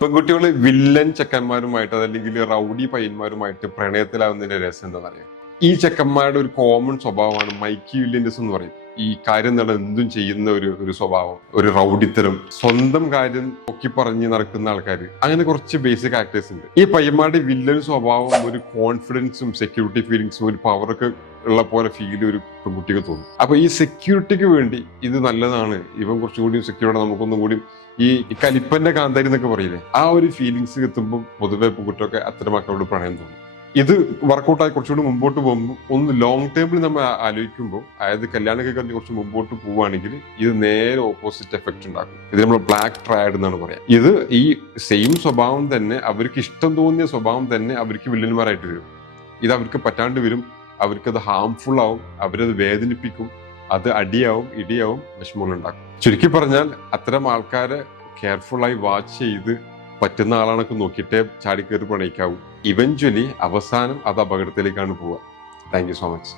പെൺകുട്ടികൾ വില്ലൻ ചെക്കന്മാരുമായിട്ട് അതല്ലെങ്കിൽ റൗഡി പയ്യന്മാരുമായിട്ട് പ്രണയത്തിലാവുന്നതിന്റെ രസം എന്താണെന്ന് അറിയാം. ഈ ചെക്കന്മാരുടെ ഒരു കോമൺ സ്വഭാവമാണ് മൈക്കി വില്യൻസ് എന്ന് പറയും. ഈ കാര്യം നട എന്തും ചെയ്യുന്ന ഒരു സ്വഭാവം, ഒരു റൗഡിത്തരം, സ്വന്തം കാര്യം പൊക്കി പറഞ്ഞ് നടക്കുന്ന ആൾക്കാർ, അങ്ങനെ കുറച്ച് ബേസിക് ആക്ടേഴ്സ് ഉണ്ട്. ഈ പയ്യന്മാരുടെ വില്ലൻ സ്വഭാവം ഒരു കോൺഫിഡൻസും സെക്യൂരിറ്റി ഫീലിങ്സും ഒരു പവറൊക്കെ ഉള്ള പോലെ ഫീൽ ഒരു പെൺകുട്ടിക്ക് തോന്നും. അപ്പൊ ഈ സെക്യൂരിറ്റിക്ക് വേണ്ടി ഇത് നല്ലതാണ്, ഇവൻ കുറച്ചുകൂടി സെക്യൂർഡ്, നമുക്കൊന്നും കൂടി ഈ കലിപ്പന്റെ കാന്താരി എന്നൊക്കെ പറയില്ലേ, ആ ഒരു ഫീലിങ്സ് എത്തുമ്പോൾ പൊതുവെ പെൺകുട്ടിയൊക്കെ അത്തരം മക്കളോട് പ്രണയം തോന്നും. ഇത് വർക്കൗട്ടായി കുറച്ചുകൂടി മുമ്പോട്ട് പോകുമ്പോൾ ഒന്ന് ലോങ് ടേമിൽ നമ്മൾ ആലോചിക്കുമ്പോൾ, അതായത് കല്യാണമൊക്കെ കഴിഞ്ഞ് കുറച്ച് മുമ്പോട്ട് പോവുകയാണെങ്കിൽ ഇത് നേരെ ഓപ്പോസിറ്റ് എഫക്ട് ഉണ്ടാക്കും. ഇത് നമ്മൾ ബ്ലാക്ക് ട്രയാഡ് എന്നാണ് പറയാം. ഇത് ഈ സെയിം സ്വഭാവം തന്നെ, അവർക്ക് ഇഷ്ടം തോന്നിയ സ്വഭാവം തന്നെ അവർക്ക് വില്ലന്മാരായിട്ട് വരും. ഇത് അവർക്ക് പറ്റാണ്ട് വരും, അവർക്കത് ഹാംഫുൾ ആവും, അവരത് വേദനിപ്പിക്കും, അത് അടിയാവും, ഇടിയാവും, വിഷമങ്ങളുണ്ടാക്കും. ചുരുക്കി പറഞ്ഞാൽ അത്തരം ആൾക്കാരെ കെയർഫുള്ളായി വാച്ച് ചെയ്ത് പറ്റുന്ന ആളാണൊക്കെ നോക്കിയിട്ടേ ചാടിക്കയറി പ്രണയിക്കാവൂ. ഇവഞ്ച്വലി അവസാനം അത് അപകടത്തിലേക്കാണ് പോവുക. Thank you so much.